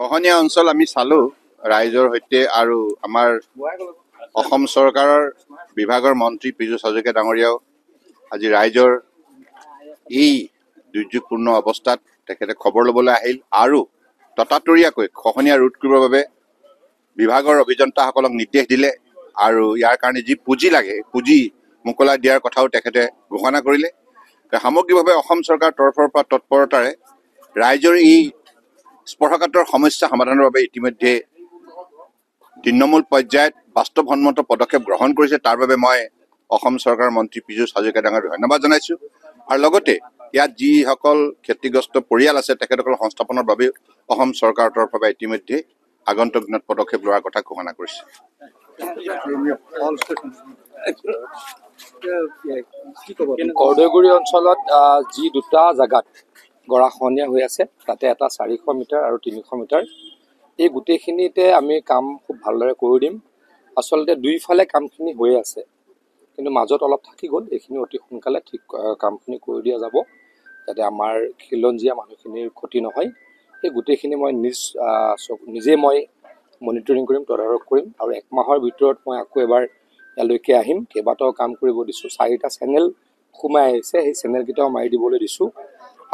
খহনীয়া অঞ্চল আমি চালো ৰাইজৰ সৈতে আৰু আমাৰ অসম চৰকাৰৰ বিভাগৰ মন্ত্ৰী পীযুষ হাজৰিকা ডাঙৰীয়াও আজি ৰাইজৰ এই দুৰ্যোগপূৰ্ণ অৱস্থাত তেখেতে খবৰ ল'বলৈ আহিল আৰু ততাতৰীয়াকৈ খহনীয়া ৰোধ কৰিবৰ বাবে বিভাগৰ অভিযন্তাসকলক নিৰ্দেশ দিলে আৰু ইয়াৰ কাৰণে যি পুঁজি লাগে পুঁজি মোকলাই দিয়াৰ কথাও তেখেতে ঘোষণা কৰিলে। সামগ্ৰিকভাৱে অসম চৰকাৰৰ তৰফৰ পৰা তৎপৰতাৰে ৰাইজৰ এই স্পৰ্শকাতৰ সমস্যা সমাধানৰ বাবে ইতিমধ্যে তৃণমূল পৰ্যায়ত বাস্তৱসন্মত পদক্ষেপ গ্ৰহণ কৰিছে। তাৰ বাবে মই অসম চৰকাৰৰ মন্ত্ৰী পীযুষ হাজৰিকা ডাঙৰীয়াক ধন্যবাদ জনাইছোঁ আৰু লগতে ইয়াত যিসকল ক্ষতিগ্ৰস্ত পৰিয়াল আছে তেখেতসকলৰ সংস্থাপনৰ বাবেও অসম চৰকাৰৰ তৰফৰ পৰা ইতিমধ্যে আগন্তুক দিনত পদক্ষেপ লোৱাৰ কথা ঘোষণা কৰিছে। কৰ্দৈগুৰি অঞ্চলত যি দুটা জাগাত গৰাখহনীয়া হৈ আছে তাতে এটা 400 মিটাৰ আৰু 300 মিটাৰ এই গোটেইখিনিতে আমি কাম খুব ভালদৰে কৰি দিম। আচলতে দুইফালে কামখিনি হৈ আছে কিন্তু মাজত অলপ থাকি গ'ল, এইখিনি অতি সোনকালে ঠিক কামখিনি কৰি দিয়া যাব যাতে আমাৰ খিলঞ্জীয়া মানুহখিনিৰ ক্ষতি নহয়। এই গোটেইখিনি মই নিজে মই মনিটৰিং কৰিম, তদাৰক কৰিম আৰু 1 মাহৰ ভিতৰত মই আকৌ এবাৰ ইয়ালৈকে আহিম। কেইবাটাও কাম কৰিব দিছোঁ, 4টা চেনেল সোমাই আহিছে, সেই চেনেলকেইটাও মাৰি দিবলৈ দিছোঁ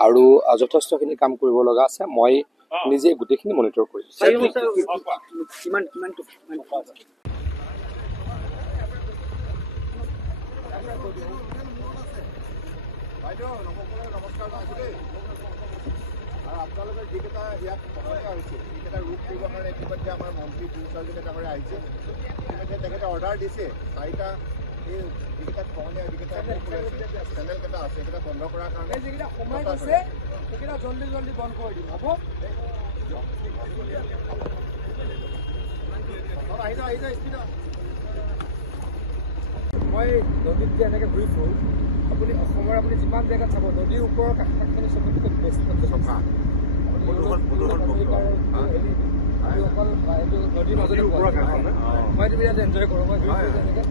আৰু যথেষ্টখিনি কাম কৰিব লগা আছে। মই নিজে গোটেইখিনি মনিটৰ কৰিম। আপোনালোকৰ যিকেইটা ইয়াত খহনীয়া হৈছে সেইকেইটা ৰোধ কৰিবৰ কাৰণে ইতিমধ্যে আমাৰ মন্ত্ৰী পীযুষ হাজৰিকা ডাঙৰীয়া আহিছে। ইতিমধ্যে তেখেতে অৰ্ডাৰ দিছে 4টা এই যিকেইটা খহনীয়া যিকেইটা চেনেলকেইটা আছে সেইকেইটা বন্ধ কৰাৰ কাৰণে যিকেইটা সোমাই গৈছে সেইকেইটা জলদি বন্ধ কৰি দিম। হ'ব আহি যাওঁ মই নদীত যে এনেকৈ ঘূৰি ফুৰোঁ, আপুনি অসমৰ আপুনি যিমান জেগাত চাব নদীৰ ওপৰৰ কাষখিনি চবতকৈ বেছি চফা অকল এইটো নদীৰ মাজতে মই এইটো ইয়াত এনজয় কৰোঁ। মই এনেকৈ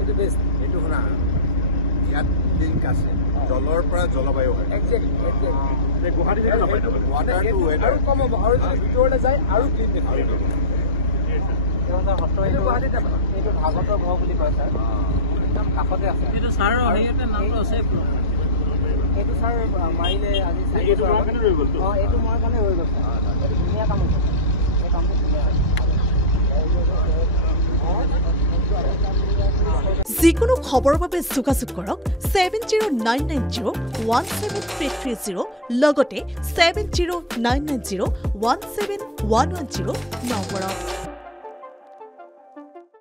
এইটো বেষ্ট। এইটো শুনা ইয়াত লিংক আছে জলৰ পৰা জলবায়ু হয় গুৱাহাটীত আৰু কম হ'ব আৰু যদি ভিতৰলৈ যায় আৰু ক্লিন দেখাব। এইটো ভাগৱতৰ ঘৰ বুলি কয় ছাৰ, একদম কাষতে আছে। এইটো ছাৰৰ হেৰিয়তে নামটো আছে। এইটো ছাৰ মাৰিলে আজি এইটো মই কাৰণে হৈ গ'ল। এইটো ধুনীয়া কাম হৈছে, এই কামটো ধুনীয়া হৈছে। যিকোনো খবৰৰ বাবে যোগাযোগ কৰক 7099017330 লগতে 7099017110 নম্বৰত।